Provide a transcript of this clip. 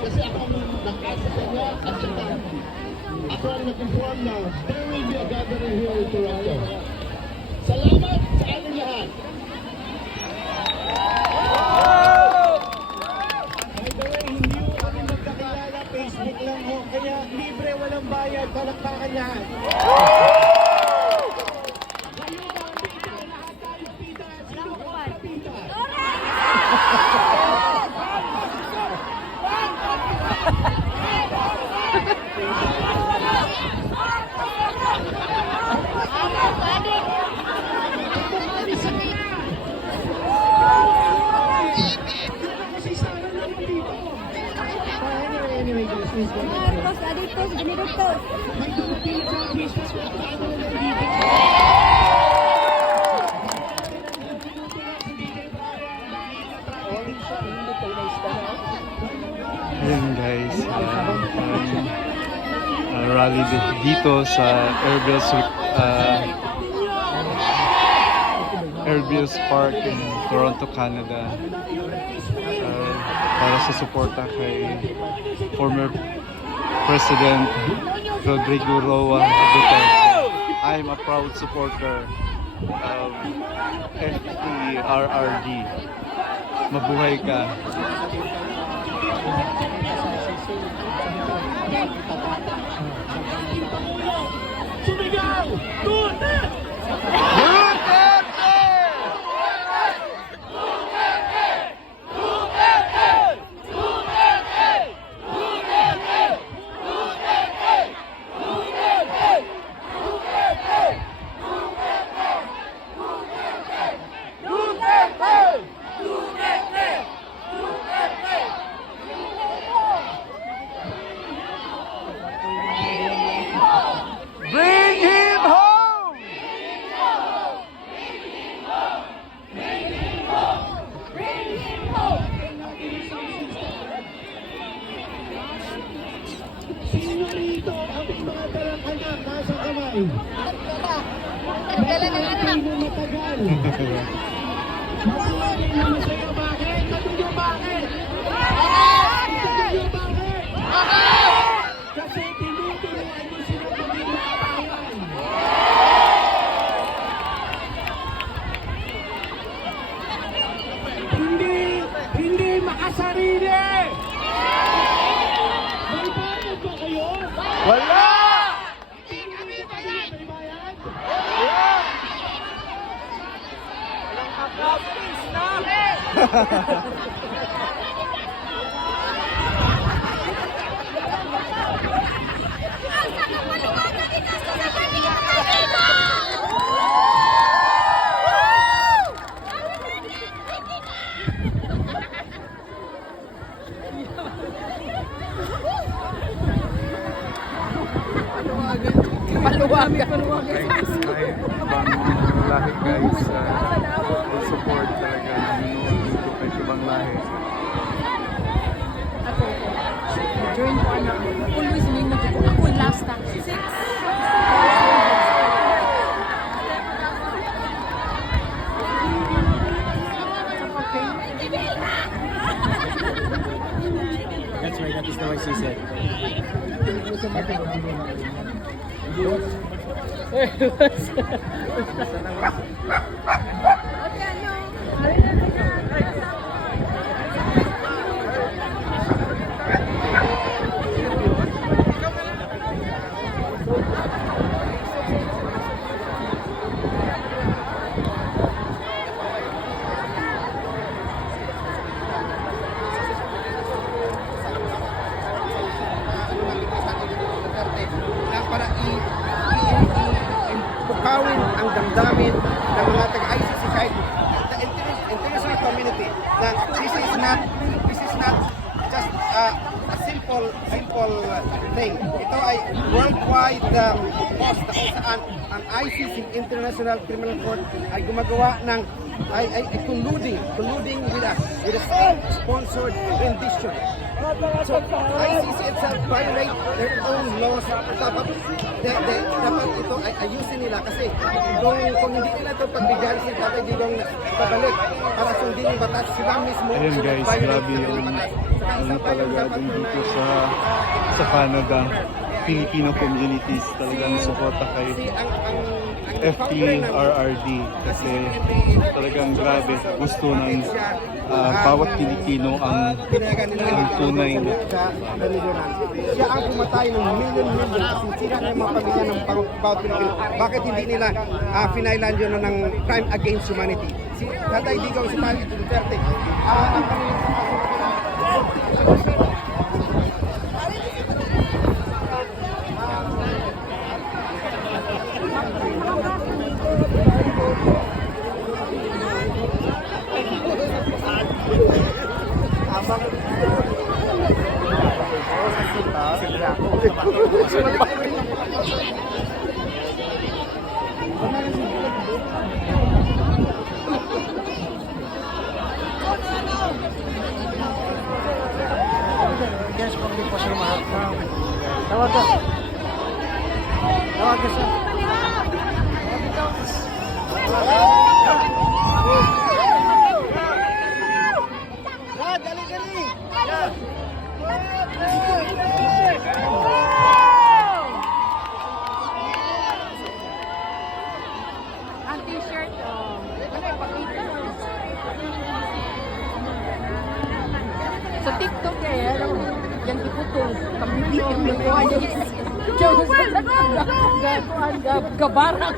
Kasi ako nakasa sa kanya at saka ako ang nag-inform na there will be a gathering here in Toronto. Salamat sa ating lahat. By the way, hindi ko kami magkakilala, Facebook lang ho, kaya libre, walang bayad, palakpakan lahat. Kayo ba ang pita? Lahat tayo pita. Sino ko ang pita? Anyway, guys, please go Ayan guys, rally dito sa Airviews Park in Toronto, Canada, para sa suporta kay former President Rodrigo Roa Duterte. I'm a proud supporter of FPRRD. Mabuhay ka. Sumigaw! Duterte! Sino rito ang may mga dalang anak nasa kamay? Dala ng anak. Matagal. Mabuhay na masaya. Bakit? Natuyo bakit? Natuyo bakit? Kasi tinuturuan mo sila maging makabayan. Hindi makasarili. May bayad ba kayo? Wala! May bayad? Paluwagan. Thanks kay Ibang Lahi guys, support talaga namin dito kay Ibang Lahi. Join ko na. Always may nagkukuha. Ako last time. 6. That's right, that is the way she said. Na para pukawin ang damdamin ng mga taga-ICC kahit the international community na this is not just a simple thing. Ito ay worldwide cause na kung saan ang ICC International Criminal Court ay gumagawa ng ay colluding with a state-sponsored rendition. So, ICC itself violate their own laws. Dapat ito ay ayusin nila kasi kung hindi nila ito pagbigyan sila tatay digong pabalik para sundin yung batas sila mismo. Ayun guys, grabe yung ano talaga dun dito sa Canada. Filipino communities talagang suporta kay FPRRD kasi talagang grabe gusto ng bawat Pilipino ang tunay na Siya ang pumatay ng million kasi sila ng mga pamilya ng bawat Pilipino. Bakit hindi nila finailan yun ng crime against humanity? Si Tatay Digong, si Pangit Duterte, ang Tawag ka siya. Ang t-shirt, ano ipakita? Sa TikTok ano, yan iputong, kambibitin mo ko, ano yun? Gabarang